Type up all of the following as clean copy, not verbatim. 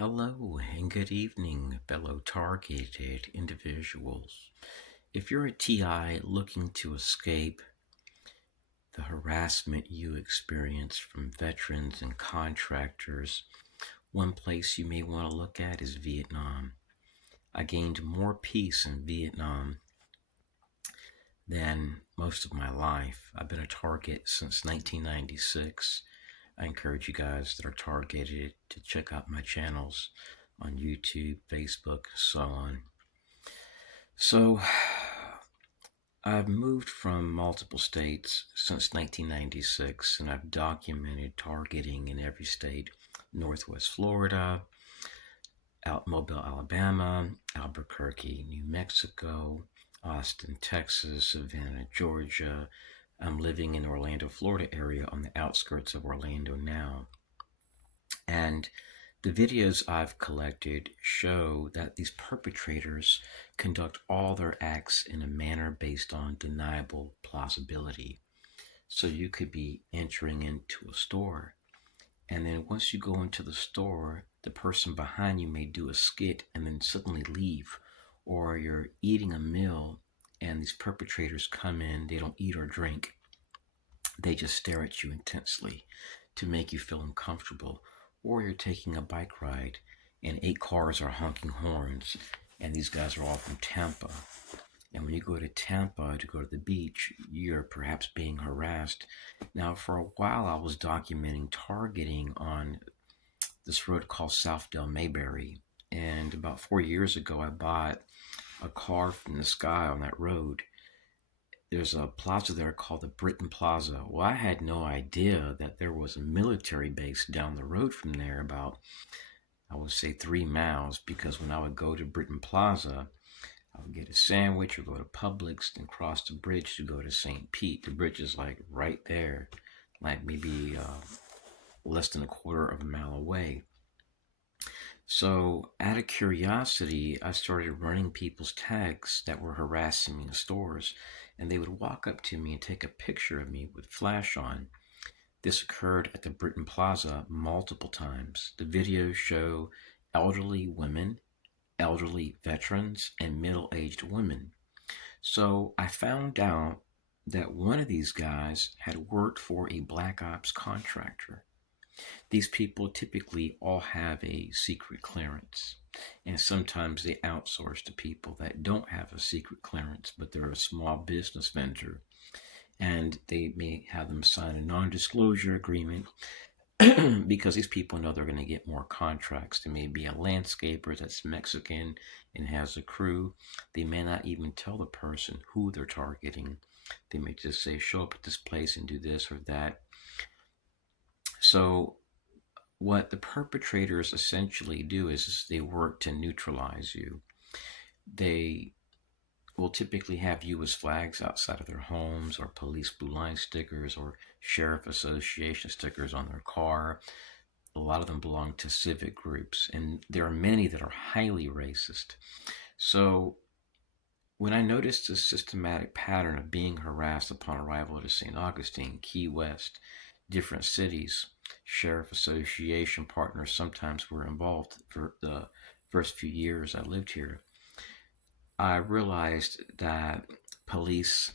Hello and good evening, fellow targeted individuals. If you're a TI looking to escape the harassment you experience from veterans and contractors, one place you may want to look at is Vietnam. I gained more peace in Vietnam than most of my life. I've been a target since 1996. I encourage you guys that are targeted to check out my channels on YouTube, Facebook, so on. So, I've moved from multiple states since 1996, and I've documented targeting in every state: Northwest Florida, Mobile, Alabama, Albuquerque, New Mexico, Austin, Texas, Savannah, Georgia. I'm living in Orlando, Florida area on the outskirts of Orlando now. And the videos I've collected show that these perpetrators conduct all their acts in a manner based on deniable plausibility. So you could be entering into a store, and then once you go into the store, the person behind you may do a skit and then suddenly leave. Or you're eating a meal and these perpetrators come in, they don't eat or drink, they just stare at you intensely to make you feel uncomfortable. Or you're taking a bike ride and 8 cars are honking horns, and these guys are all from Tampa. And when you go to Tampa to go to the beach, you're perhaps being harassed. Now, for a while, I was documenting targeting on this road called South Del Mayberry. And about 4 years ago, I bought a car from this guy on that road. There's a plaza there called the Britain Plaza. Well, I had no idea that there was a military base down the road from there, about, I would say, 3 miles, because when I would go to Britain Plaza, I would get a sandwich or go to Publix, then cross the bridge to go to St. Pete. The bridge is like right there, like maybe less than a quarter of a mile away. So, out of curiosity, I started running people's tags that were harassing me in stores, and they would walk up to me and take a picture of me with flash on. This occurred at the Britain Plaza multiple times. The videos show elderly women, elderly veterans, and middle-aged women. So I found out that one of these guys had worked for a black ops contractor. These people typically all have a secret clearance, and sometimes they outsource to people that don't have a secret clearance, but they're a small business venture, and they may have them sign a non-disclosure agreement because these people know they're going to get more contracts. There may be a landscaper that's Mexican and has a crew. They may not even tell the person who they're targeting. They may just say, show up at this place and do this or that. So what the perpetrators essentially do is they work to neutralize you. They will typically have U.S. flags outside of their homes, or police blue line stickers, or sheriff association stickers on their car. A lot of them belong to civic groups, and there are many that are highly racist. So when I noticed this systematic pattern of being harassed upon arrival to St. Augustine, Key West, different cities, sheriff association partners sometimes were involved for the first few years I lived here, I realized that police,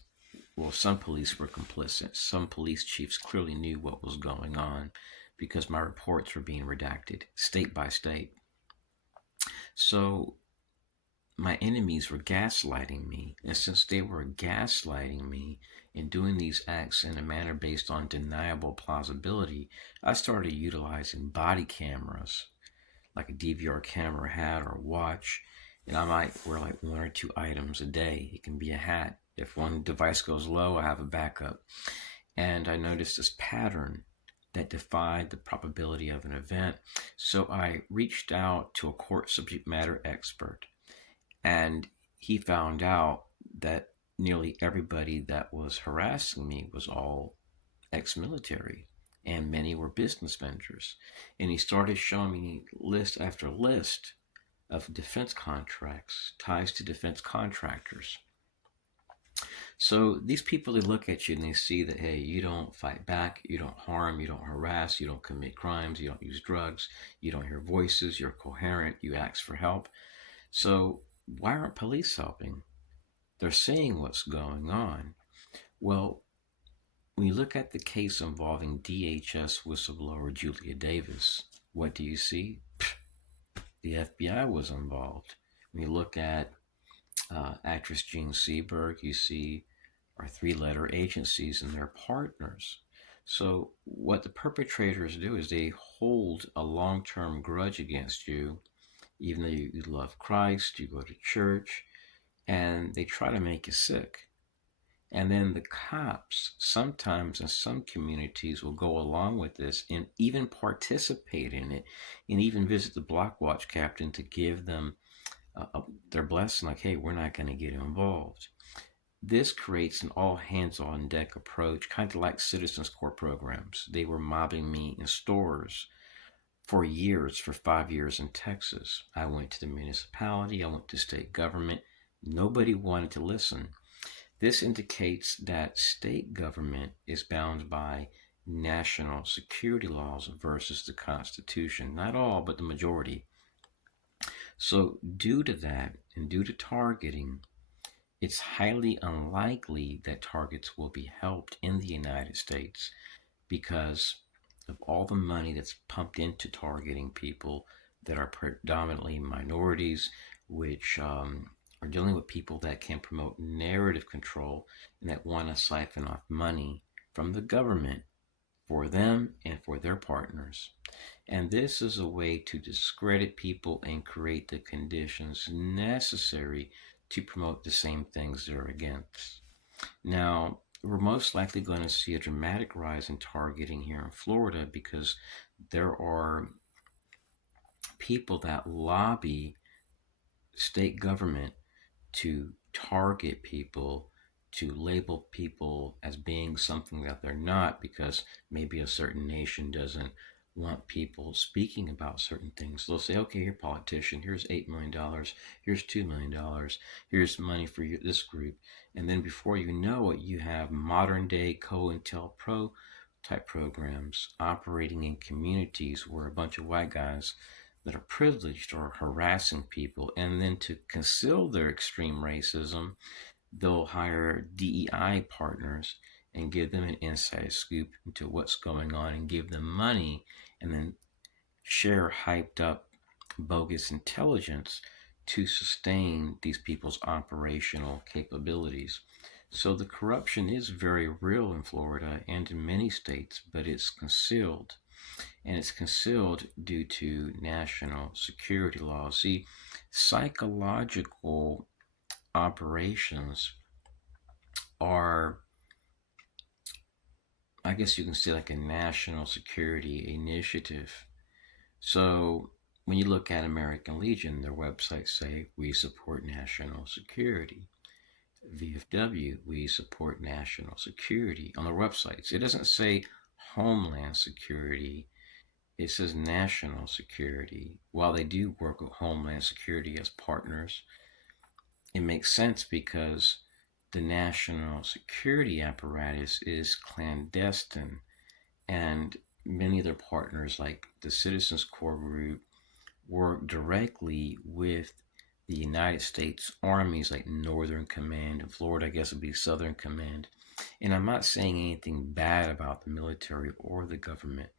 well, some police were complicit. Some police chiefs clearly knew what was going on because my reports were being redacted state by state. So my enemies were gaslighting me, and since they were gaslighting me and doing these acts in a manner based on deniable plausibility, I started utilizing body cameras, like a DVR camera, hat, or watch, and I might wear like 1 or 2 items a day. It can be a hat. If one device goes low, I have a backup. And I noticed this pattern that defied the probability of an event. So I reached out to a court subject matter expert, and he found out that nearly everybody that was harassing me was all ex-military, and many were business ventures. And he started showing me list after list of defense contracts, ties to defense contractors. So these people, they look at you and they see that, hey, you don't fight back, you don't harm, you don't harass, you don't commit crimes, you don't use drugs, you don't hear voices, you're coherent, you ask for help. So why aren't police helping? They're seeing what's going on. Well, when you look at the case involving DHS whistleblower Julia Davis, what do you see? The FBI was involved. When you look at actress Jean Seberg, you see our three-letter agencies and their partners. So what the perpetrators do is they hold a long-term grudge against you, even though you love Christ, you go to church, and they try to make you sick. And then the cops, sometimes in some communities, will go along with this and even participate in it, and even visit the block watch captain to give them their blessing, like, hey, we're not going to get involved. This creates an all hands on deck approach, kind of like Citizens Corps programs. They were mobbing me in stores for years, for 5 years in Texas. I went to the municipality, I went to state government. Nobody wanted to listen. This indicates that state government is bound by national security laws versus the Constitution. Not all, but the majority. So, due to that, and due to targeting, it's highly unlikely that targets will be helped in the United States because of all the money that's pumped into targeting people that are predominantly minorities, which are dealing with people that can promote narrative control and that want to siphon off money from the government for them and for their partners. And this is a way to discredit people and create the conditions necessary to promote the same things they're against. Now, we're most likely going to see a dramatic rise in targeting here in Florida because there are people that lobby state government to target people, to label people as being something that they're not because maybe a certain nation doesn't want people speaking about certain things. They'll say, okay, here, politician, here's $8 million, here's $2 million, here's money for you, this group. And then before you know it, you have modern day COINTELPRO type programs operating in communities where a bunch of white guys that are privileged are harassing people, and then to conceal their extreme racism, they'll hire DEI partners and give them an inside scoop into what's going on and give them money, and then share hyped up bogus intelligence to sustain these people's operational capabilities. So the corruption is very real in Florida and in many states, but it's concealed. And it's concealed due to national security laws. See, psychological operations are, I guess you can say, like a national security initiative. So when you look at American Legion, their websites say, we support national security. VFW, we support national security on their websites. It doesn't say Homeland Security, it says national security. While they do work with Homeland Security as partners, it makes sense because the national security apparatus is clandestine, and many of their partners, like the Citizens Corps group, work directly with the United States armies, like Northern Command. In Florida, I guess it would be Southern Command. And I'm not saying anything bad about the military or the government,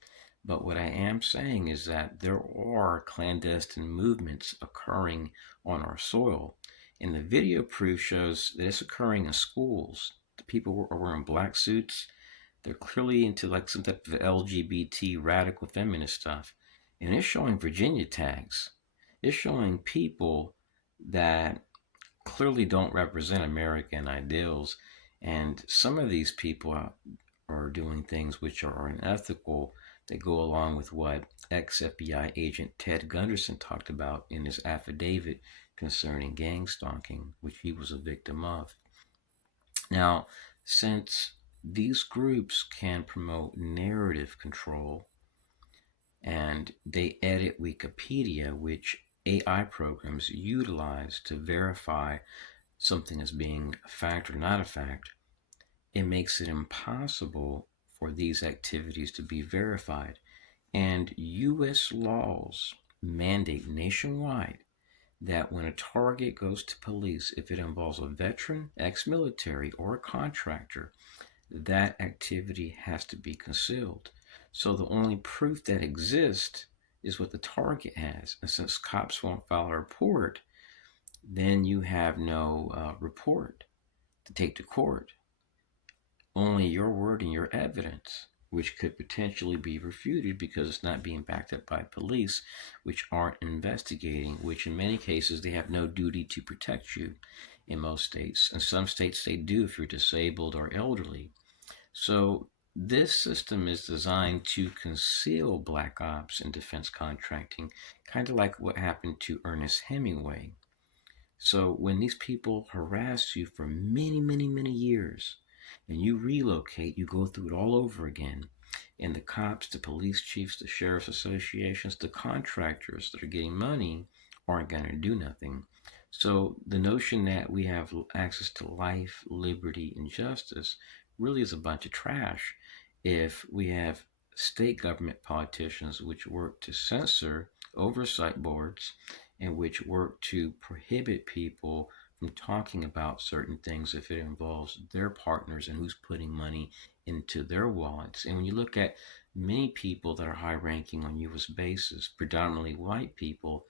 but what I am saying is that there are clandestine movements occurring on our soil. And the video proof shows that it's occurring in schools. The people are wearing black suits. They're clearly into like some type of LGBT radical feminist stuff. And it's showing Virginia tags. It's showing people that clearly don't represent American ideals. And some of these people are doing things which are unethical that go along with what ex-FBI agent Ted Gunderson talked about in his affidavit concerning gang stalking, which he was a victim of. Now, since these groups can promote narrative control and they edit Wikipedia, which AI programs utilize to verify something as being a fact or not a fact, it makes it impossible for these activities to be verified. And U.S. laws mandate nationwide that when a target goes to police, if it involves a veteran, ex military, or a contractor, that activity has to be concealed. So the only proof that exists is what the target has. And since cops won't file a report, then you have no report to take to court. Only your word and your evidence, which could potentially be refuted because it's not being backed up by police, which aren't investigating, which in many cases they have no duty to protect you in most states. In some states they do if you're disabled or elderly. So this system is designed to conceal black ops in defense contracting, kind of like what happened to Ernest Hemingway. So when these people harass you for many, many, many years and you relocate, you go through it all over again. And the cops, the police chiefs, the sheriff's associations, the contractors that are getting money aren't going to do nothing. So the notion that we have access to life, liberty, and justice really is a bunch of trash if we have state government politicians which work to censor oversight boards and which work to prohibit people from talking about certain things if it involves their partners and who's putting money into their wallets. And when you look at many people that are high ranking on US bases, predominantly white people,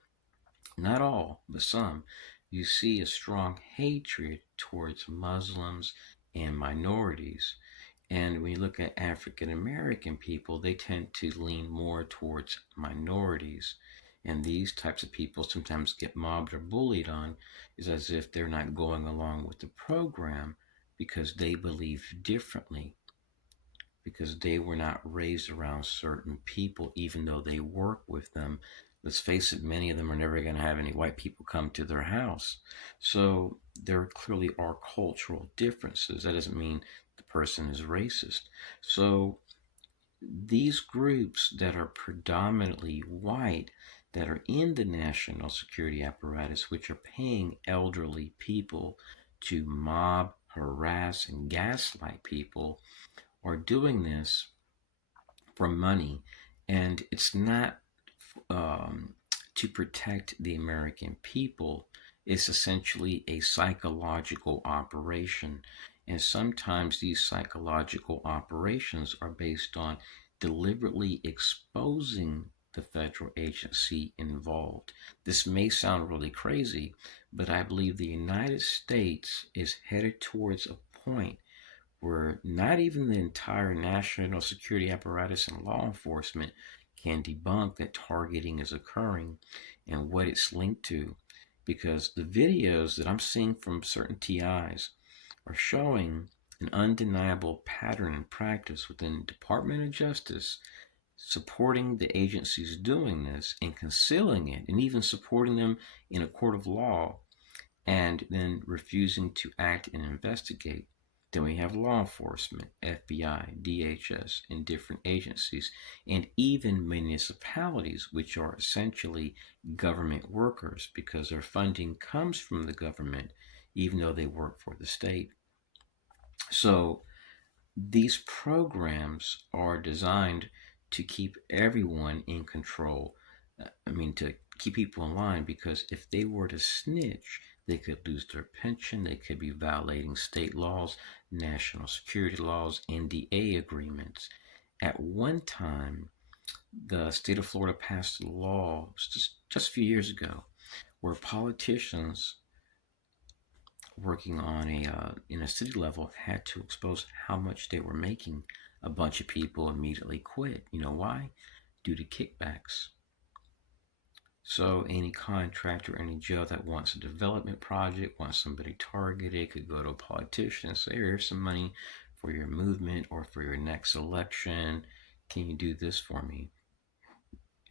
not all, but some, you see a strong hatred towards Muslims and minorities. And when you look at African American people, they tend to lean more towards minorities. And these types of people sometimes get mobbed or bullied on is as if they're not going along with the program because they believe differently, because they were not raised around certain people, even though they work with them. Let's face it, many of them are never going to have any white people come to their house. So there clearly are cultural differences. That doesn't mean the person is racist. So these groups that are predominantly white, that are in the national security apparatus, which are paying elderly people to mob, harass, and gaslight people, are doing this for money, and it's not um, to protect the American people. It's essentially a psychological operation, and sometimes these psychological operations are based on deliberately exposing the federal agency involved. This may sound really crazy, but I believe the United States is headed towards a point where not even the entire national security apparatus and law enforcement can debunk that targeting is occurring and what it's linked to. Because the videos that I'm seeing from certain TIs are showing an undeniable pattern and practice within the Department of Justice supporting the agencies doing this and concealing it and even supporting them in a court of law and then refusing to act and investigate. Then we have law enforcement, FBI, DHS, and different agencies, and even municipalities, which are essentially government workers because their funding comes from the government, even though they work for the state. So these programs are designed to keep everyone in control. To keep people in line, because if they were to snitch, they could lose their pension, they could be violating state laws, national security laws, NDA agreements. At one time, the state of Florida passed a law just a few years ago where politicians working on in a city level had to expose how much they were making. A bunch of people immediately quit. You know why? Due to kickbacks. So any contractor, any jail that wants a development project, wants somebody targeted, could go to a politician and say, here's some money for your movement or for your next election. Can you do this for me?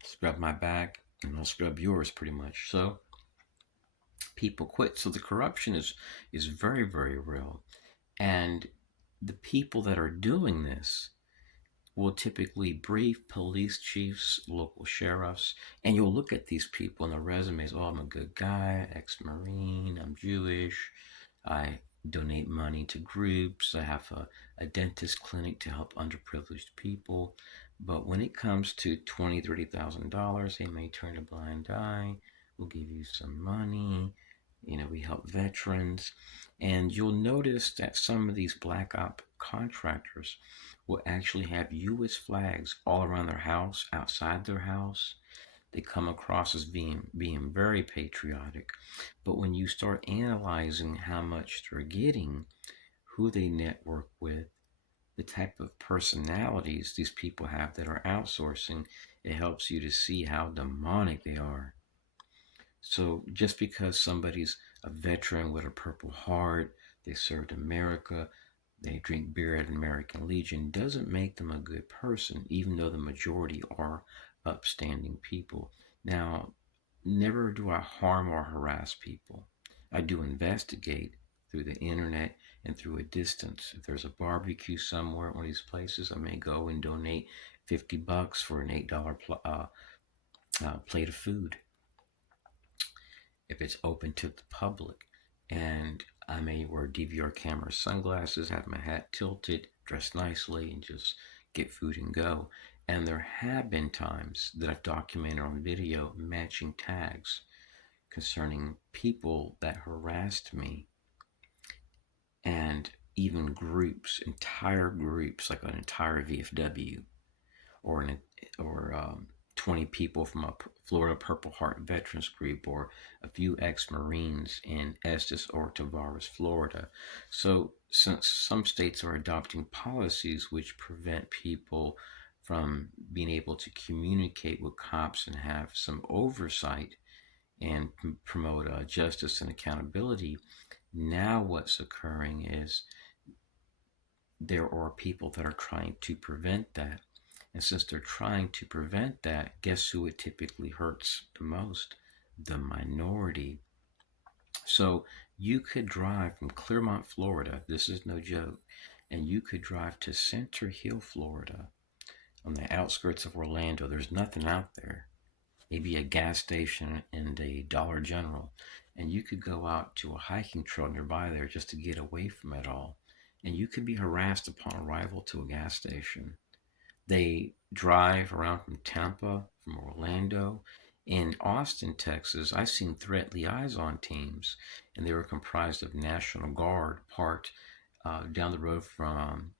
Scrub my back and I'll scrub yours, pretty much. So people quit. So the corruption is very, very real. And the people that are doing this will typically brief police chiefs, local sheriffs, and you'll look at these people in their resumes. Oh, I'm a good guy, ex-Marine, I'm Jewish, I donate money to groups. I have a dentist clinic to help underprivileged people. But when it comes to $20,000, $30,000, they may turn a blind eye. We'll give you some money. We help veterans. And you'll notice that some of these black op contractors will actually have U.S. flags all around their house, outside their house. They come across as being very patriotic. But when you start analyzing how much they're getting, who they network with, the type of personalities these people have that are outsourcing, it helps you to see how demonic they are. So just because somebody's a veteran with a Purple Heart, they served America, they drink beer at American Legion, doesn't make them a good person, even though the majority are upstanding people. Now, never do I harm or harass people. I do investigate through the internet and through a distance. If there's a barbecue somewhere at one of these places, I may go and donate $50 for an $8 plate of food if it's open to the public. And I may wear DVR camera sunglasses, have my hat tilted, dress nicely, and just get food and go. And there have been times that I've documented on video matching tags concerning people that harassed me, and even groups, entire groups, like an entire VFW or an or 20 people from a Florida Purple Heart Veterans Group, or a few ex-Marines in Estes or Tavares, Florida. So since some states are adopting policies which prevent people from being able to communicate with cops and have some oversight and promote justice and accountability, now what's occurring is there are people that are trying to prevent that. And since they're trying to prevent that, guess who it typically hurts the most? The minority. So you could drive from Clermont, Florida, this is no joke, and you could drive to Center Hill, Florida, on the outskirts of Orlando. There's nothing out there. Maybe a gas station and a Dollar General. And you could go out to a hiking trail nearby there just to get away from it all. And you could be harassed upon arrival to a gas station. They drive around from Tampa, from Orlando. In Austin, Texas, I've seen threat liaison teams, and they were comprised of National Guard, part down the road from,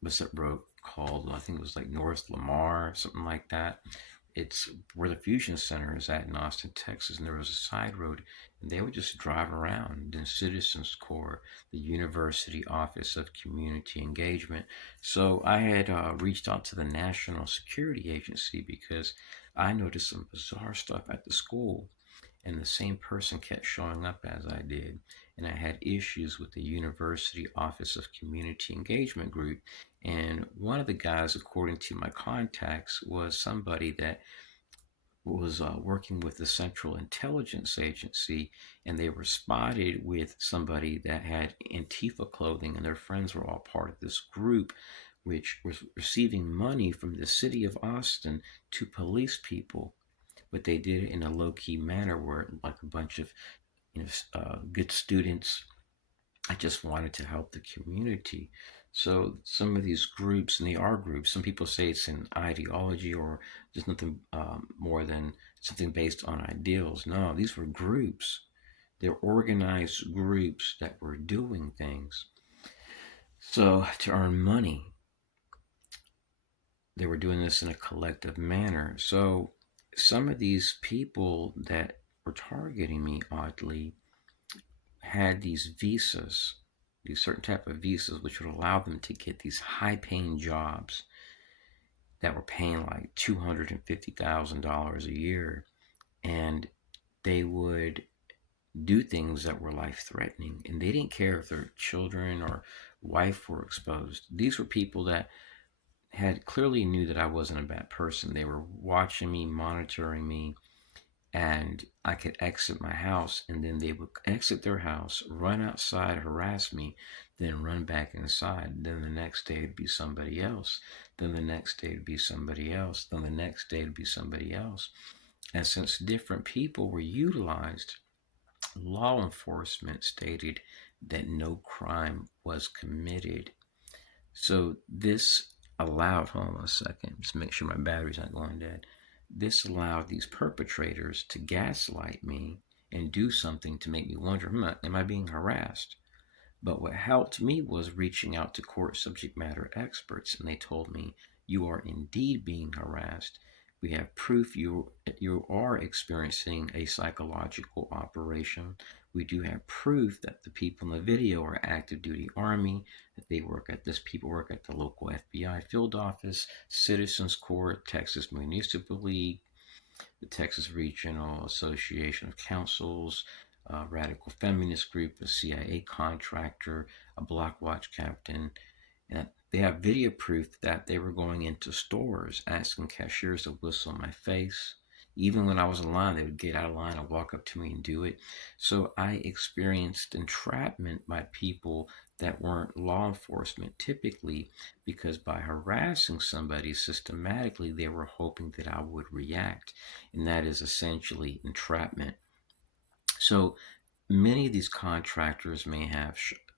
what's that road called? I think it was like North Lamar, something like that. It's where the Fusion Center is at in Austin, Texas, and there was a side road, and they would just drive around. Then Citizens Corps, the University Office of Community Engagement. So I had reached out to the National Security Agency because I noticed some bizarre stuff at the school, and the same person kept showing up as I did. And I had issues with the University Office of Community Engagement group. And one of the guys, according to my contacts, was somebody that was working with the Central Intelligence Agency, and they were spotted with somebody that had Antifa clothing, and their friends were all part of this group, which was receiving money from the city of Austin to police people. But they did it in a low-key manner, where like a bunch of good students, I just wanted to help the community. So some of these groups, and they are groups, some people say it's an ideology or just nothing more than something based on ideals. No, these were groups. They're organized groups that were doing things. So to earn money, they were doing this in a collective manner. So some of these people that were targeting me, oddly, had these visas, these certain type of visas, which would allow them to get these high-paying jobs that were paying like $250,000 a year, and they would do things that were life-threatening, and they didn't care if their children or wife were exposed. These were people that had clearly knew that I wasn't a bad person. They were watching me, monitoring me, and I could exit my house, and then they would exit their house, run outside, harass me, then run back inside. Then the next day it'd be somebody else. Then the next day it'd be somebody else. Then the next day it'd be somebody else. And since different people were utilized, law enforcement stated that no crime was committed. So this allowed, hold on a second, just make sure my battery's not going dead. This allowed these perpetrators to gaslight me and do something to make me wonder, am I being harassed? But what helped me was reaching out to court subject matter experts, and they told me, you are indeed being harassed. We have proof you are experiencing a psychological operation. We do have proof that the people in the video are active duty Army, that they work at this, people work at the local FBI field office, Citizens Court, Texas Municipal League, the Texas Regional Association of Councils, a radical feminist group, a CIA contractor, a block watch captain. And they have video proof that they were going into stores asking cashiers to whistle in my face. Even when I was in line, they would get out of line and walk up to me and do it. So I experienced entrapment by people that weren't law enforcement typically, because by harassing somebody systematically, they were hoping that I would react. And that is essentially entrapment. So many of these contractors may have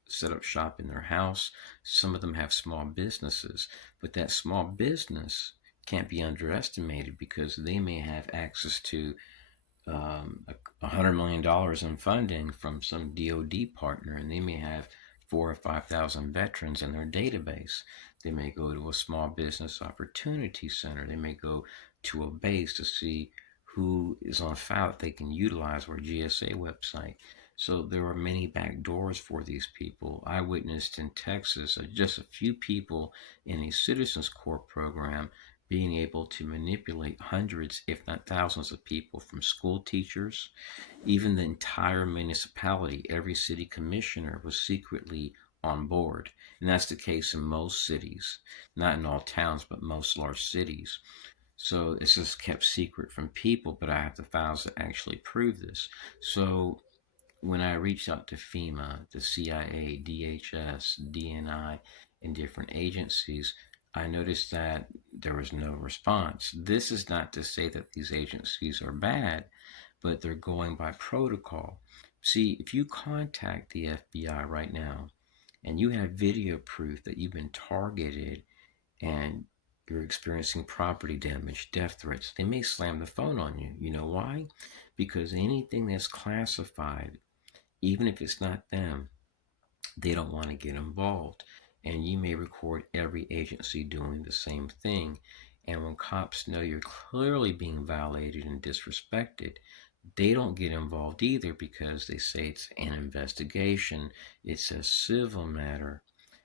set up shop in their house. Some of them have small businesses, but that small business can't be underestimated because they may have access to $100 million in funding from some DoD partner, and they may have 4,000 or 5,000 veterans in their database. They may go to a small business opportunity center. They may go to a base to see who is on file that they can utilize, or GSA website. So there are many back doors for these people. I witnessed in Texas just a few people in a Citizens Corps program being able to manipulate hundreds, if not thousands, of people, from school teachers, even the entire municipality. Every city commissioner was secretly on board. And that's the case in most cities, not in all towns, but most large cities. So it's just kept secret from people, but I have the files that actually prove this. So when I reached out to FEMA, the CIA, DHS, DNI, and different agencies, I noticed that there was no response. This is not to say that these agencies are bad, but they're going by protocol. See, if you contact the FBI right now and you have video proof that you've been targeted and you're experiencing property damage, death threats, they may slam the phone on you. You know why? Because anything that's classified, even if it's not them, they don't want to get involved. And you may record every agency doing the same thing. And when cops know you're clearly being violated and disrespected, they don't get involved either, because they say it's an investigation, it's a civil matter,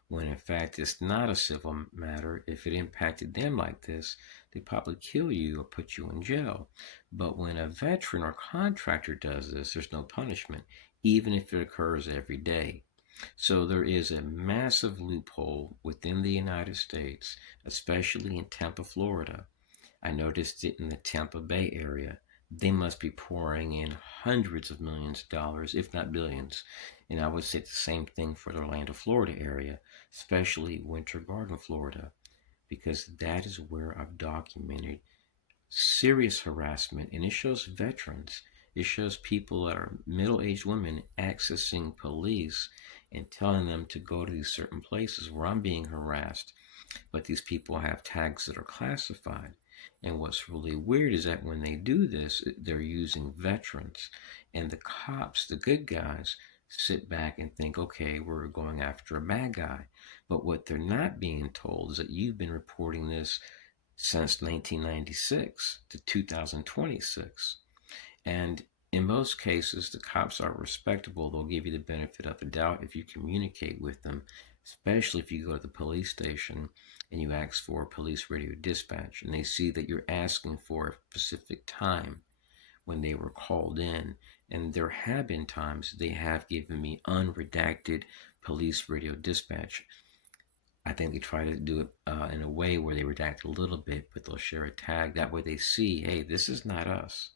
when in fact it's not a civil matter. If it impacted them like this, they'd probably kill you or put you in jail. But when a veteran or contractor does this, there's no punishment, even if it occurs every day. So there is a massive loophole within the United States, especially in Tampa, Florida. I noticed it in the Tampa Bay area. They must be pouring in hundreds of millions of dollars, if not billions. And I would say the same thing for the Orlando, Florida area, especially Winter Garden, Florida, because that is where I've documented serious harassment. And it shows veterans, it shows people that are middle-aged women accessing police and telling them to go to these certain places where I'm being harassed. But these people have tags that are classified. And what's really weird is that when they do this, they're using veterans. And the cops, the good guys, sit back and think, okay, we're going after a bad guy. But what they're not being told is that you've been reporting this since 1996 to 2026. And in most cases, the cops are respectable. They'll give you the benefit of the doubt if you communicate with them, especially if you go to the police station and you ask for police radio dispatch and they see that you're asking for a specific time when they were called in. And there have been times they have given me unredacted police radio dispatch. I think they try to do it in a way where they redact a little bit, but they'll share a tag. That way they see, hey, this is not us.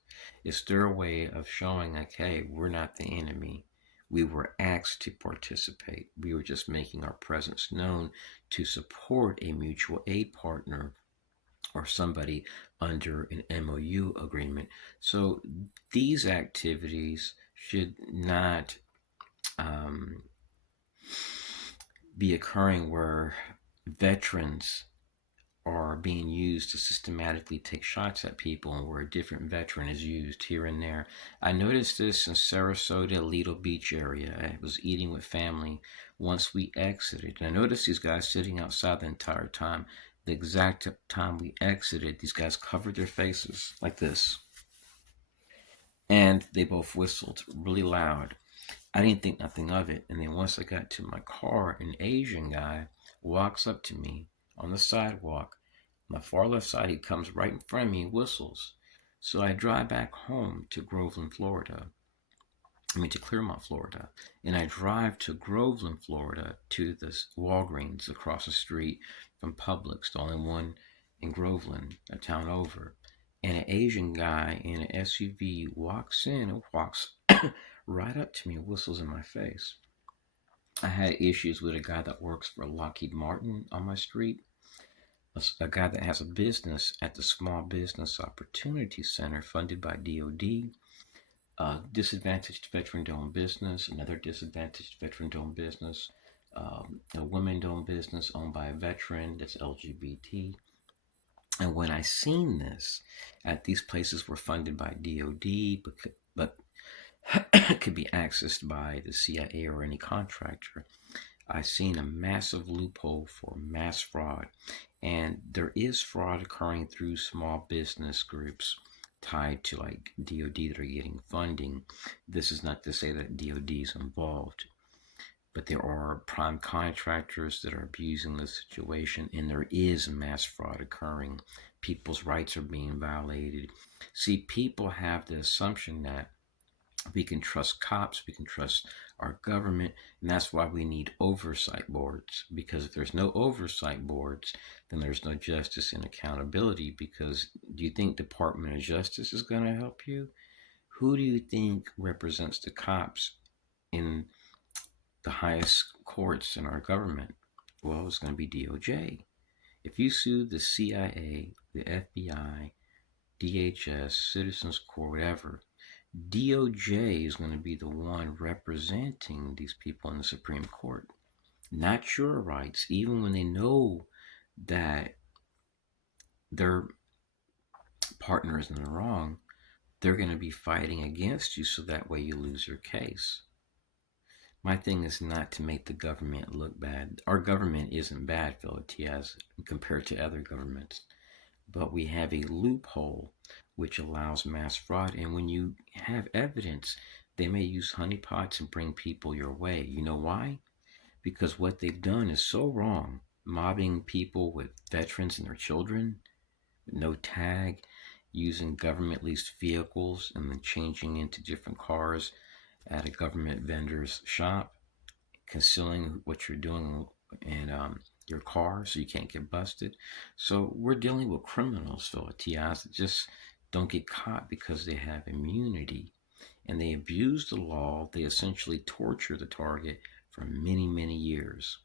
It's their way of showing, like, hey, we're not the enemy. We were asked to participate. We were just making our presence known to support a mutual aid partner or somebody under an MOU agreement. So these activities should not be occurring where veterans are being used to systematically take shots at people, and where a different veteran is used here and there. I noticed this in Sarasota, Lido Beach area. I was eating with family once we exited, and I noticed these guys sitting outside the entire time. The exact time we exited, these guys covered their faces like this, and they both whistled really loud. I didn't think nothing of it. And then once I got to my car, an Asian guy walks up to me on the sidewalk. On the far left side, he comes right in front of me, whistles. So I drive back home to Groveland, Florida. To Clearmont, Florida. And I drive to Groveland, Florida to this Walgreens across the street from Publix, the only one in Groveland, a town over. And an Asian guy in an SUV walks in and walks right up to me and whistles in my face. I had issues with a guy that works for Lockheed Martin on my street, a guy that has a business at the Small Business Opportunity Center funded by DOD, disadvantaged veteran-owned business, another disadvantaged veteran-owned business, a women-owned business owned by a veteran that's LGBT. And when I seen this, at these places were funded by DOD, but could be accessed by the CIA or any contractor, I seen a massive loophole for mass fraud. And there is fraud occurring through small business groups tied to like DOD that are getting funding. This is not to say that DOD is involved, but there are prime contractors that are abusing the situation, and there is mass fraud occurring. People's rights are being violated. See, people have the assumption that we can trust cops, we can trust our government, and that's why we need oversight boards. Because if there's no oversight boards, then there's no justice and accountability. Because do you think Department of Justice is going to help you? Who do you think represents the cops in the highest courts in our government? Well, it's going to be DOJ. If you sue the CIA, the FBI, DHS, Citizens Court, whatever, DOJ is going to be the one representing these people in the Supreme Court. Not your rights, even when they know that their partner is in the wrong, they're going to be fighting against you so that way you lose your case. My thing is not to make the government look bad. Our government isn't bad, Philotias, compared to other governments. But we have a loophole which allows mass fraud. And when you have evidence, they may use honeypots and bring people your way. You know why? Because what they've done is so wrong. Mobbing people with veterans and their children, with no tag, using government leased vehicles and then changing into different cars at a government vendor's shop, concealing what you're doing in your car so you can't get busted. So we're dealing with criminals, Philotias, that just don't get caught because they have immunity. And they abuse the law. They essentially torture the target for many, many years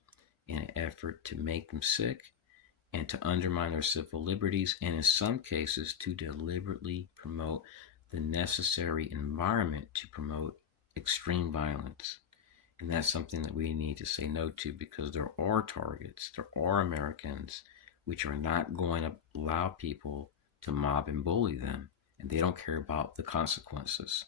in an effort to make them sick and to undermine their civil liberties, and in some cases to deliberately promote the necessary environment to promote extreme violence. And that's something that we need to say no to, because there are targets, there are Americans which are not going to allow people to mob and bully them, and they don't care about the consequences.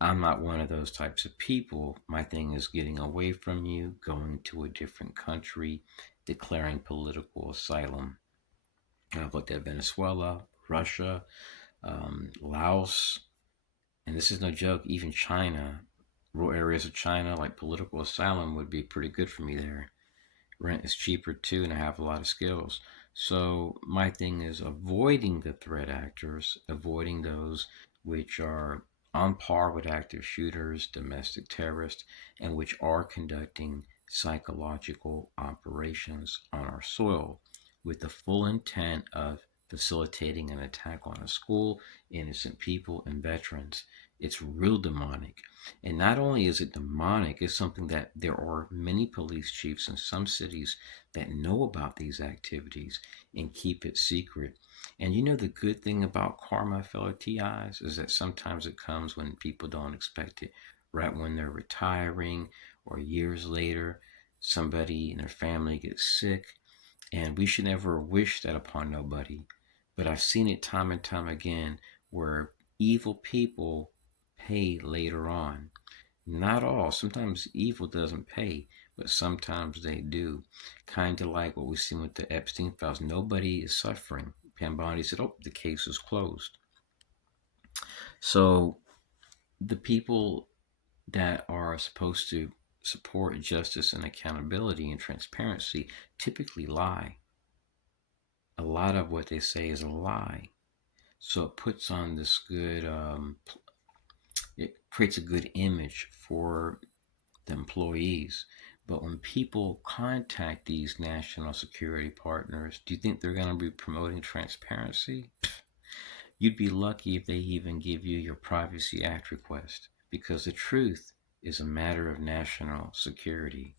I'm not one of those types of people. My thing is getting away from you, going to a different country, declaring political asylum. I've looked at Venezuela, Russia, Laos, and this is no joke, even China. Rural areas of China, like political asylum, would be pretty good for me there. Rent is cheaper too, and I have a lot of skills. So my thing is avoiding the threat actors, avoiding those which are on par with active shooters, domestic terrorists, and which are conducting psychological operations on our soil with the full intent of facilitating an attack on a school, innocent people, and veterans. It's real demonic. And not only is it demonic, it's something that there are many police chiefs in some cities that know about these activities and keep it secret. And you know, the good thing about karma, fellow TIs, is that sometimes it comes when people don't expect it, right when they're retiring or years later, somebody in their family gets sick, and we should never wish that upon nobody. But I've seen it time and time again where evil people pay later on. Not all. Sometimes evil doesn't pay, but sometimes they do. Kind of like what we've seen with the Epstein files. Nobody is suffering. Pam Bondi said, "Oh, the case is closed." So the people that are supposed to support justice and accountability and transparency typically lie. A lot of what they say is a lie. So it puts on this good, it creates a good image for the employees. But when people contact these national security partners, do you think they're going to be promoting transparency? You'd be lucky if they even give you your Privacy Act request, because the truth is a matter of national security.